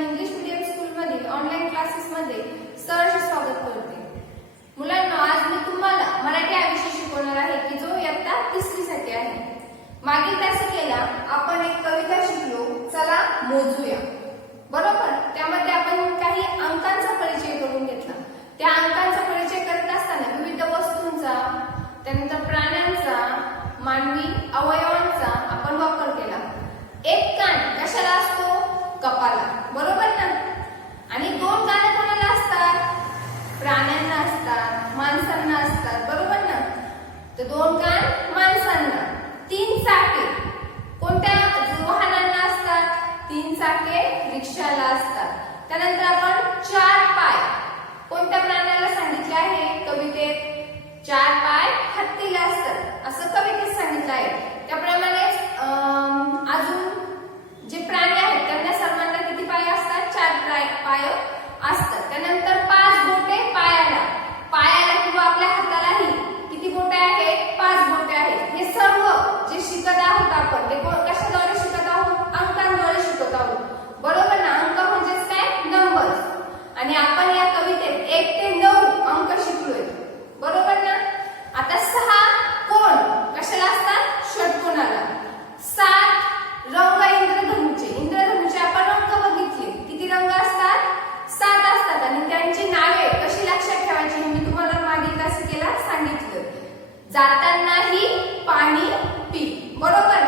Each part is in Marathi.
इंग्लिश मीडियम स्कूलमधील ऑनलाईन क्लासेसमध्ये सहर्ष स्वागत करते। मुलांनो, आज मी तुम्हाला मराठी हा विषय शिकवणार आहे की जो इयत्ता 3री साठी आहे। मागील तासिकेला आपण एक कविता शिकलो, चला मोजूया, बरोबर। त्यामध्ये आपण काही अंकांचा परिचय करून घेतला। त्या अंकांचा परिचय करत असताना विविध वस्तूंचा, त्यानंतर प्राण्यांचा, मानवी अवयवांचा आपण वापर केला। एक कान कशाला असतो? कपाला, बरोबर ना। आणि दोन कान कोणाला असतात? प्राण्यांना असतात, माणसांना असतात, बरोबर ना। तर दोन कान माणसांना। तीन चाके कोणत्या वाहनांना असतात? तीन चाके रिक्षाला असतात। त्यानंतर आपण चार पाय कोणत्या प्राण्याला सांगितले आहे कवितेत? चार पाय हत्तीला असतात असं कवितेत सांगितलं आहे। त्याप्रमाणे अजून जे प्राणी आहेत त्यांना सर्वांना किती पाय असतात? चार पाय असतात। त्यानंतर पाच बोटे पायाला किंवा आपल्या हातालाही किती बोटे आहेत? पाच बोटे आहेत। हे सर्व जे शिकत आहोत आपण ते कशाद्वारे शिकत आहोत? अंकांद्वारे शिकत आहोत, बरोबर ना। अंक म्हणजेच काय? नंबर्स। आणि आपण या कवितेत 1 ते 9 अंक शिकलोय, बरोबर ना। आता 6 कोण कशाला असतात? षटकोनाला। 7 रंग इंद्रधनुचे आपण रंग बघितले, किती रंग असतात? 7 असतात। आणि त्यांची नावे कशी लक्षात ठेवायची मी तुम्हाला मागील तासिकेला सांगितलं। जातानाही पाणी पी, बरोबर।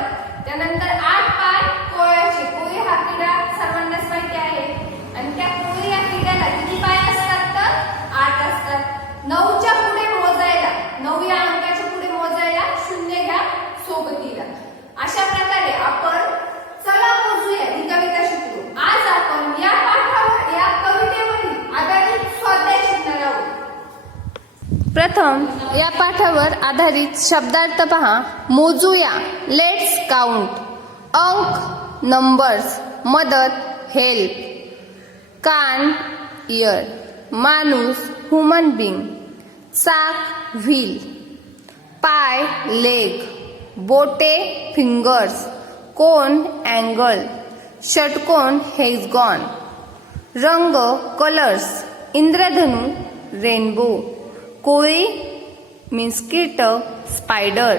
त्यानंतर 8 पाय कोळ्याचे। कोळी हा किडा सर्वांनाच माहिती आहे। आणि त्या कोळी या किड्याला किती पाय असतात? तर 8 असतात। 9च्या पुढे मोजायला, 9 या अंकाच्या पुढे मोजायला 0 घ्या सोबतीला। अशा प्रकारे आपण चला मोजूया ही कविता शिकलो। आज आपण या पाठावर, या कवितेवरील आधारित स्वाध्याय शिकणार आहोत। प्रथम या पाठावर आधारित शब्दार्थ पहा। मोजूया, लेट्स काउंट। अंक नंबर्स, मदत हेल्प, कान इयर, माणूस ह्युमन बीइंग, चाक व्हील, पाय लेग, बोटे फिंगर्स, कोन अँगल, षटकोन हेक्सागॉन, रंग कलर्स, इंद्रधनु रेनबो, कोळी मीन्स कीटक स्पायडर,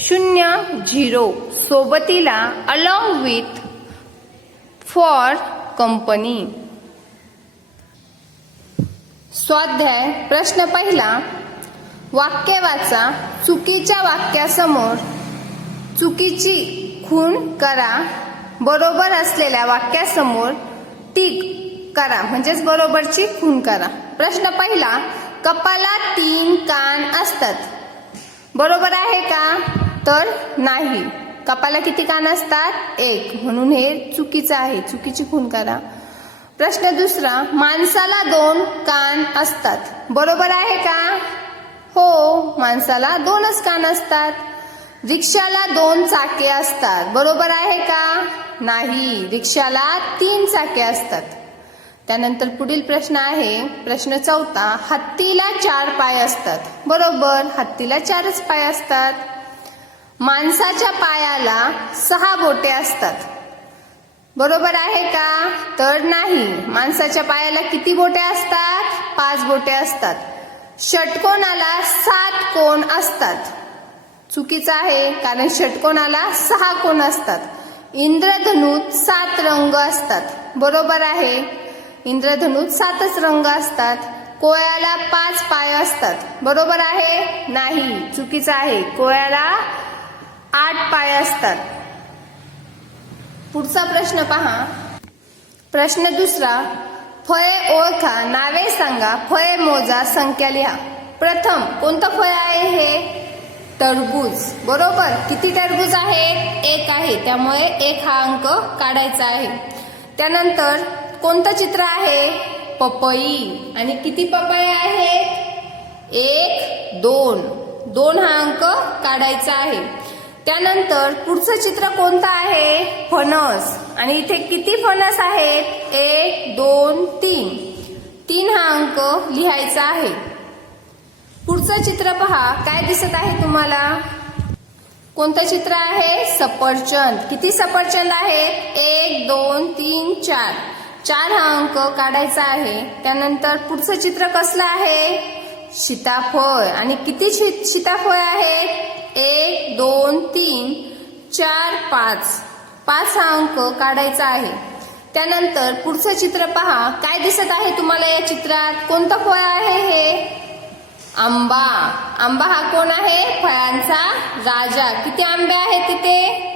0 0 सोबतीला अलॉंग विथ, फॉर कंपनी। स्वाध्याय प्रश्न पहिला, वाक्य वाचा। चुकीच्या वाक्यासमोर चुकीची खूण करा, बरोबर असलेल्या वाक्यासमोर टिक करा, म्हणजेच बरोबरची खूण करा। प्रश्न पहिला, कपाला 3 कान असतात, बरोबर आहे का? तर नाही। कपाला किती कान असतात? 1, म्हणून हे चुकीचं आहे, चुकीची खूण करा। प्रश्न दुसरा, माणसाला 2 कान असतात, बरोबर आहे का? हो, माणसाला 2च कान असतात। रिक्षाला 2 चाके असतात, बरोबर आहे का? नाही, रिक्षाला 3 चाके असतात। त्यानंतर पुढील प्रश्न आहे प्रश्न चौथा, हत्तीला 4 पाय असतात, बरोबर, हत्तीला 4च पाय असतात। माणसाच्या पायाला 6 बोटे असतात, बरोबर आहे का? तर नाही, माणसाच्या पायाला किती बोटे असतात? 5 बोटे असतात। षटकोनाला 7 कोण असतात, चुकीचं आहे, कारण षटकोनाला 6 कोण असतात। इंद्रधनुत 7 रंग असतात, बरोबर आहे, इंद्रधनुत 7च रंग असतात। कोळ्याला 5 पाय असतात, बरोबर आहे? नाही, चुकीचं आहे, कोळ्याला 8 पाय असतात। पुढचा प्रश्न पहा। प्रश्न दुसरा, फळे ओळखा, नावे सांगा, फळे मोजा, संख्या लिहा। प्रथम कोणतं फळ आहे हे? टरबूज, बरोबर। किती टरबूज आहेत? 1 आहे, त्यामुळे 1 हा अंक काढायचा आहे। त्यानंतर कोणतं चित्र आहे? पपई, आणि किती पपई आहेत? 1 2, 2 हा अंक काढायचा आहे। त्यानंतर पुढचं चित्र कोणतं आहे? फणस, आणि इथे किती फणस आहेत? 1 2 3, 3 हा अंक लिहायचा आहे। पुढचं चित्र पहा, काय दिसत आहे तुम्हाला? कोणतं चित्र आहे? सफरचंद। किती सफरचंद आहेत? 1 2 3 4, 4 हा अंक काढायचा आहे. त्यानंतर पुढचं चित्र कसलं आहे? सीताफळ. आणि किती सीताफळ आहेत? 1 2 3 4 5. 5 हा अंक काढायचा आहे. त्यानंतर पुढचं चित्र पहा. काय दिसत आहे तुम्हाला या चित्रात? कोणतं फळ आहे हे? आंबा. आंबा हा कोण आहे? फळांचा राजा. किती आंबे आहेत तिथे?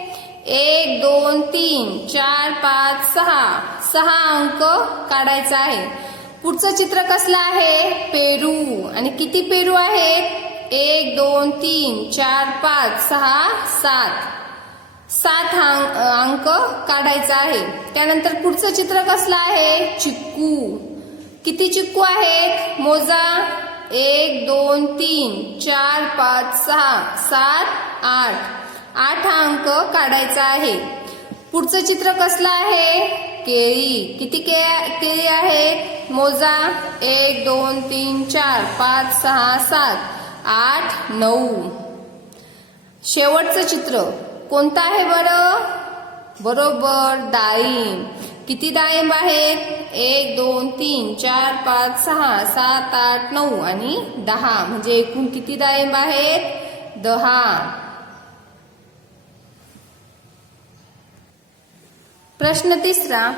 1 2 3 4 5 6. 6 अंक काढायचा आहे. पुढचं चित्र कसलं आहे? पेरू. आणि किती पेरू आहेत? 1 2 3 4 5 6 7. 7 हा अंक काढायचा आहे. त्यानंतर पुढचं चित्र कसलं आहे? चिक्कू. किती चिक्कू आहेत? मोजा. 1 2 3 4 5 6 7 8. 8 हा अंक काढायचा आहे. पुढचं चित्र कसलं आहे? केळी. किती केळी आहेत? मोजा. 1 2 3 4 5 6 7 8 9. शेवटचं चित्र कोणतं आहे बरं? बरोबर, डाळिंब. किती डाळिंब आहेत? 1 2 3 4 5 6 7 8 9 आणि 10. म्हणजे एकूण किती डाळिंब आहेत? 10. प्रश्न तिसरा,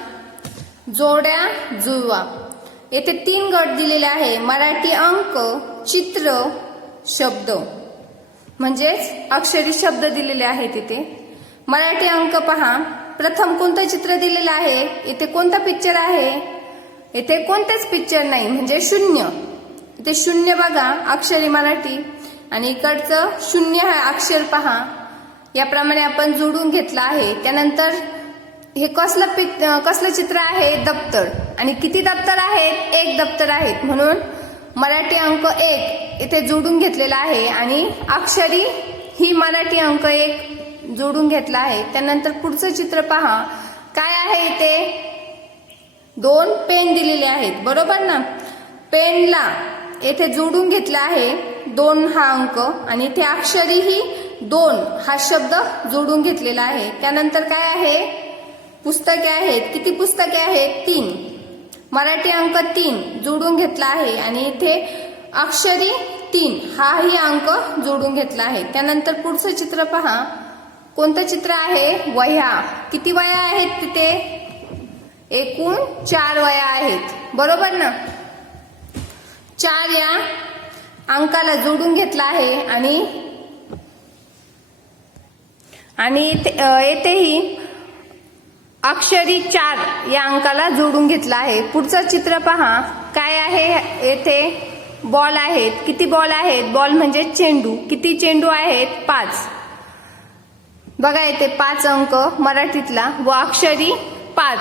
जोड्या जुळवा. येथे 3 गट दिलेले आहे. मराठी अंक, चित्र, शब्द म्हणजेच अक्षरी शब्द दिलेले आहेत. इथे मराठी अंक पहा. प्रथम कोणतं चित्र दिलेलं आहे? इथे कोणता पिक्चर आहे? इथे कोणतेच पिक्चर नाही, म्हणजे 0. इथे 0 बघा, अक्षरी मराठी. आणि इकडचं 0 हा अक्षर पहा. याप्रमाणे आपण जोडून घेतलं आहे. त्यानंतर हे कसलं चित्र आहे? दप्तर. आणि किती दप्तर आहेत? 1 दप्तर आहेत. म्हणून मराठी अंक 1 इथे जोडून घेतलेला आहे. आणि अक्षरी ही मराठी अंक 1 जोडून घेतला आहे. त्यानंतर पुढचं चित्र पहा. काय आहे इथे? 2 पेन दिलेले आहेत. बरोबर ना? पेनला येथे जोडून घेतला आहे 2 हा अंक. आणि इथे अक्षरी ही 2 हा शब्द जोडून घेतलेला आहे. त्यानंतर काय आहे? पुस्तके आहेत. किती पुस्तके आहेत? 3. मराठी अंक 3 जोडून घेतला आहे. आणि इथे अक्षरी 3 हाही अंक जोडून घेतला आहे. त्यानंतर पुढचं चित्र पहा. कोणतं चित्र आहे? वह्या. किती वह्या आहेत तिथे? एकूण 4 वह्या आहेत. बरोबर ना? 4 या अंकाला जोडून घेतला आहे. आणि येथेही अक्षरी 4 या अंकाला जोडून घेतला आहे. पुढचं चित्र पहा. काय आहे? येथे बॉल आहेत. किती बॉल आहेत? बॉल म्हणजे चेंडू. किती चेंडू आहेत? 5. बघा येथे 5 अंक मराठीतला व अक्षरी 5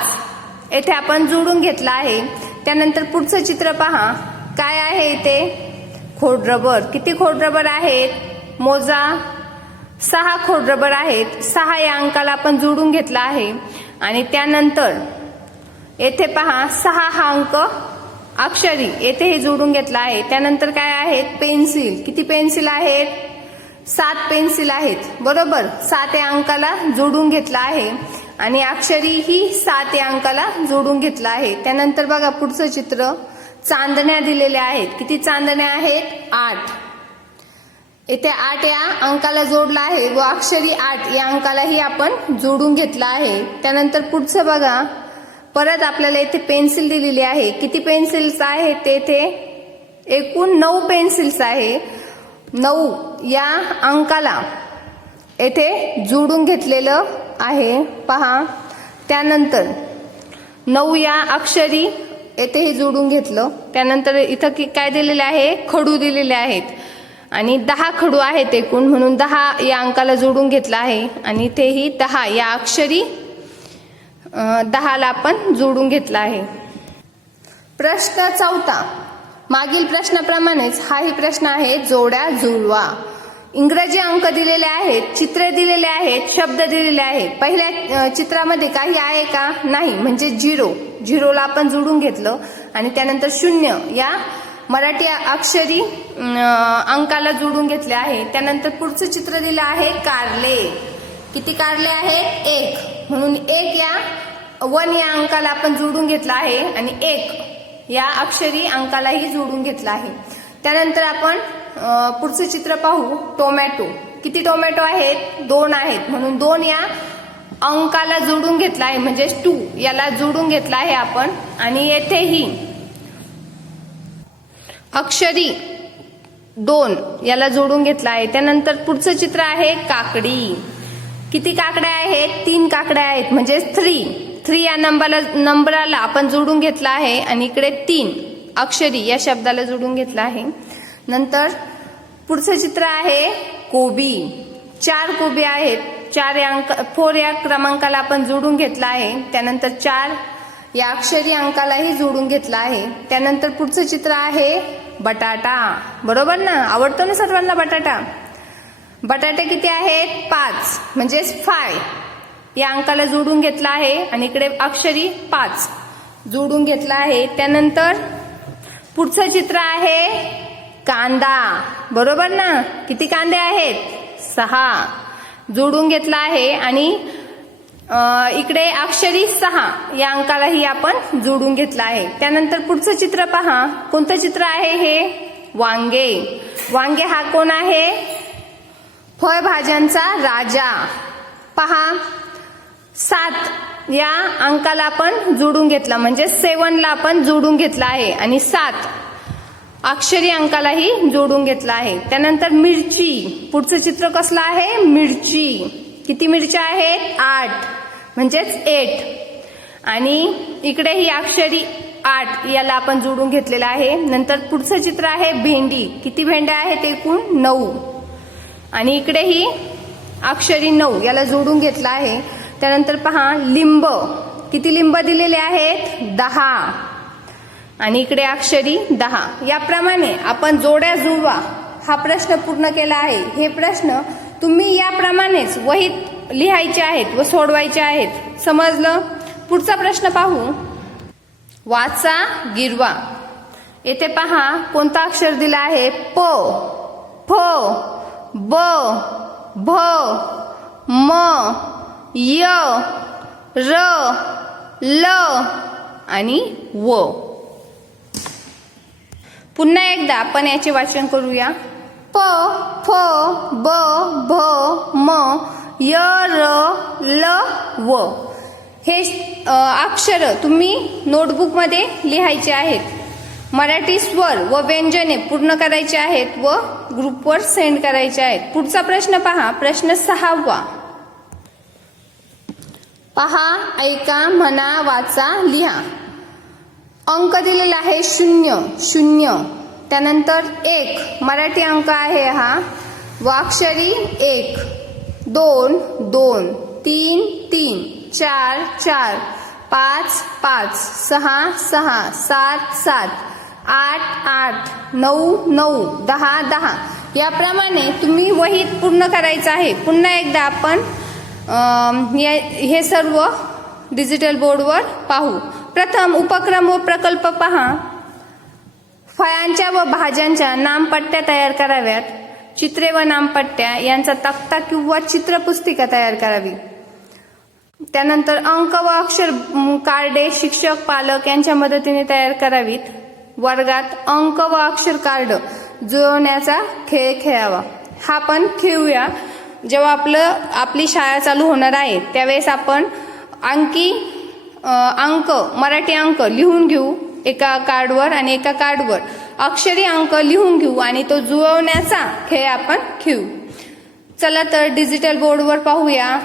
येथे आपण जोडून घेतला आहे. त्यानंतर पुढचं चित्र पहा. काय आहे इथे? खोडरबर. किती खोडरबर आहेत? मोजा. 6 खोडरबर आहेत. 6 या अंकाला आपण जोडून घेतला आहे. आणि त्यानंतर येथे पहा 6 हा अंक अक्षरी येथेही जोडून घेतला आहे. त्यानंतर काय आहेत? पेन्सिल. किती पेन्सिल आहेत? 7 पेन्सिल आहेत. बरोबर, 7 या अंकाला जोडून घेतला आहे. आणि अक्षरी ही 7 या अंकाला जोडून घेतला आहे. त्यानंतर बघा पुढचं चित्र. चांदण्या दिलेल्या आहेत. किती चांदण्या आहेत? 8. येथे 8 या अंकाला जोडला आहे व अक्षरी 8 या अंकालाही आपण जोडून घेतला आहे. त्यानंतर पुढचं बघा. परत आपल्याला इथे पेन्सिल दिलेली आहे. किती पेन्सिल्स आहेत? तेथे एकूण 9 पेन्सिल्स आहे. 9 या अंकाला येथे जोडून घेतलेलं आहे. पहा. त्यानंतर 9 या अक्षरी येथेही जोडून घेतलं. त्यानंतर इथं काय दिलेले आहे? खडू दिलेले आहेत. आणि 10 खडू आहेत एकूण, म्हणून 10 या अंकाला जोडून घेतला आहे. आणि इथेही 10 या अक्षरी 10ला आपण जोडून घेतला आहे. प्रश्न 4. मागील प्रश्नाप्रमाणेच हाही प्रश्न आहे. जोड्या जुळवा. इंग्रजी अंक दिलेले आहेत, चित्र दिलेले आहेत, शब्द दिलेले आहेत. पहिल्या चित्रामध्ये काही आहे का? नाही, म्हणजे 0ला आपण जोडून घेतलं. आणि त्यानंतर 0 या मराठी अक्षरी अंकाला जोडून घेतले आहे. त्यानंतर पुढचं चित्र दिलं आहे कारले. किती कारले आहेत? 1. म्हणून 1 या 1 या अंकाला आपण जोडून घेतला आहे आणि 1 या अक्षरी अंकालाही जोडून घेतला आहे. त्यानंतर आपण पुढचं चित्र पाहू. टोमॅटो. किती टोमॅटो आहेत? 2 आहेत, म्हणून 2 या अंकाला जोडून घेतला आहे, म्हणजे 2 याला जोडून घेतला आहे आपण. आणि येथेही अक्षरी 2 याला जोडून घेतला आहे. त्यानंतर पुढचं चित्र आहे काकडी. किती काकड्या आहेत? 3 काकड्या आहेत, म्हणजे 3 या नंबराला आपण जोडून घेतला आहे आणि इकडे 3 अक्षरी या शब्दाला जोडून घेतला आहे. नंतर पुढचं चित्र आहे कोबी. 4 कोबी आहेत. 4 या क्रमांकाला आपण जोडून घेतला आहे. त्यानंतर 4 या अक्षरी अंकालाही जोडून घेतला आहे. त्यानंतर पुढचं चित्र आहे बटाटा. बरोबर ना? आवडतो ना सर्वांना बटाटा? बटाटे किती आहेत? 5, म्हणजे 5 या अंकाला जोडून घेतला आहे आणि इकडे अक्षरी 5 जोडून घेतला आहे. त्यानंतर पुढचं चित्र आहे कांदा. बरोबर ना? किती कांदे आहेत? 6 जोडून घेतला आहे आणि इकडे अक्षरी 6 या अंकालाही आपण जोडून घेतला आहे. त्यानंतर पुढचं चित्र पहा. कोणतं चित्र आहे हे? वांगे. वांगे हा कोण आहे? फळभाज्यांचा राजा. पहा, 7 या अंकाला आपण जोडून घेतला, म्हणजे 7 ला आपण जोडून घेतला आहे आणि 7 अक्षरी अंकालाही जोडून घेतला आहे. त्यानंतर मिरची. पुढचं चित्र कसलं आहे? मिरची. किती मिरच्या आहेत? 8, म्हणजेच 8. आणि इकडे ही अक्षरी 8 याला आपण जोडून घेतलेलं आहे. नंतर पुढचं चित्र आहे भेंडी. किती भेंड्या आहेत? एकूण 9. आणि इकडे ही अक्षरी 9 याला जोडून घेतला आहे. त्यानंतर पहा लिंब. किती लिंब दिलेले आहेत? 10. आणि इकडे अक्षरी 10. याप्रमाणे आपण जोड्या जुळवा हा प्रश्न पूर्ण केला आहे. हे प्रश्न तुम्ही याप्रमाणेच वहीत लिहायचे आहेत व सोडवायचे आहेत. समजलं? पुढचा प्रश्न पाहू. वाचा गिरवा. येथे पहा कोणता अक्षर दिला आहे? प, फ, ब, भ, म, य, र, ल आणि व. पुन्हा एकदा आपण याचे वाचन करूया. प, फ, ब, भ, म, य, र, ल, व. हे अक्षर तुम्ही नोटबुकमध्ये लिहायचे आहेत. मराठी स्वर व व्यंजने पूर्ण करायचे आहेत व ग्रुपवर सेंड करायचे आहेत. पुढचा प्रश्न पहा. प्रश्न 6वा. पहा, ऐका, म्हणा, वाचा, लिहा. अंक दिलेला आहे 0, 0. त्यानंतर 1 मराठी अंक आहे हा व अक्षरी 1, 2, 2, 3, 3, 4, 4, 5, 5, 6, 6, 7, 7, 8, 8, 9, 9, 10, 10 याप्रमाणे तुम्ही वहीत पूर्ण करायचं आहे. पुन्हा एकदा आपण हे सर्व डिजिटल बोर्डवर पाहू. प्रथम उपक्रम व प्रकल्प पहा. फळांच्या व भाज्यांच्या नामपट्ट्या तयार कराव्यात. चित्रे व नामपट्ट्या यांचा तक्ता किंवा चित्रपुस्तिका तयार करावी. त्यानंतर अंक व अक्षर कार्डे शिक्षक पालक यांच्या मदतीने तयार करावीत. वर्गात अंक व अक्षर कार्ड जुळवण्याचा खेळ खेळावा. हा पण खेळूया. जेव्हा आपली शाळा चालू होणार आहे त्यावेळेस आपण अंक मराठी अंक लिहून घेऊ एका कार्डवर आणि एका कार्डवर अक्षरी अंक लिहून घेऊ आणि तो जुळवण्याचा खेळ आपण खेळू. चला तर डिजिटल बोर्डवर पाहूया.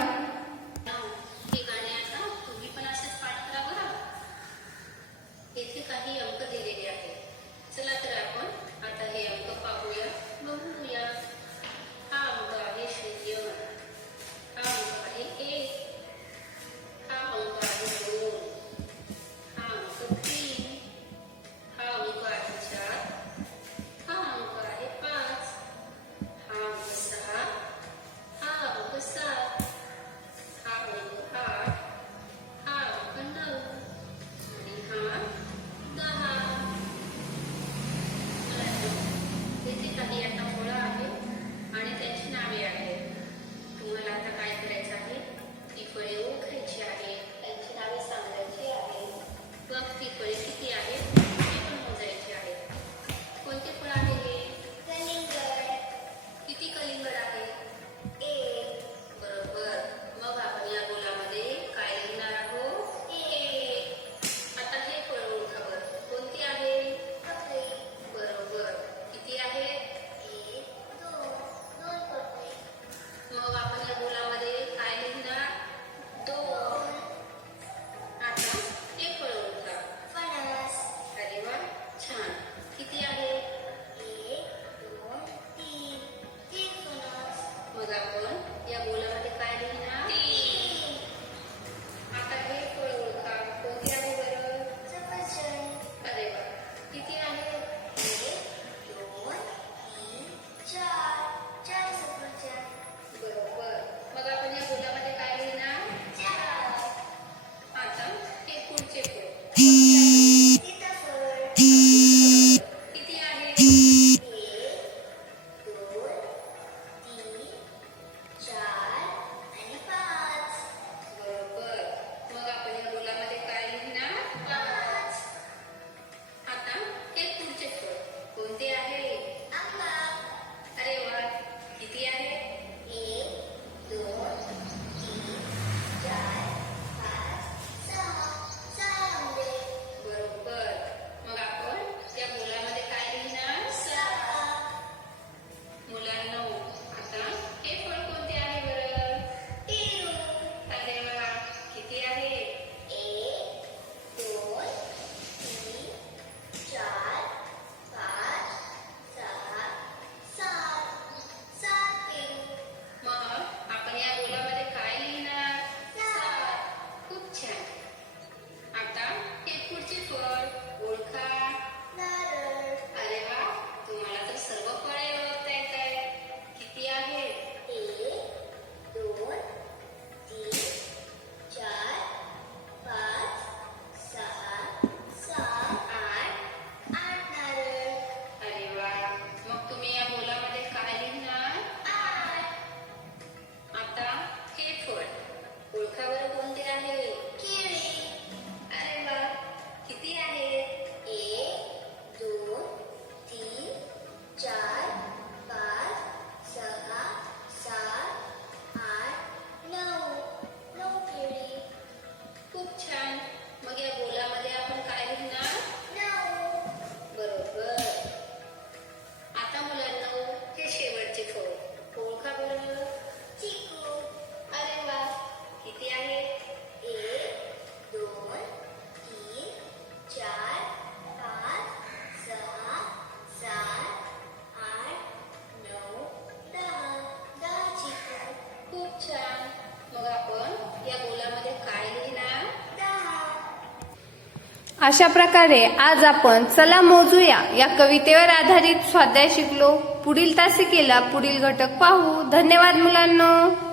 अशा प्रकारे आज आपण चला मोजूया या कवितेवर आधारित स्वाध्याय शिकलो. पुढील तासिकेला पुढील घटक पाहू. धन्यवाद मुलांनो.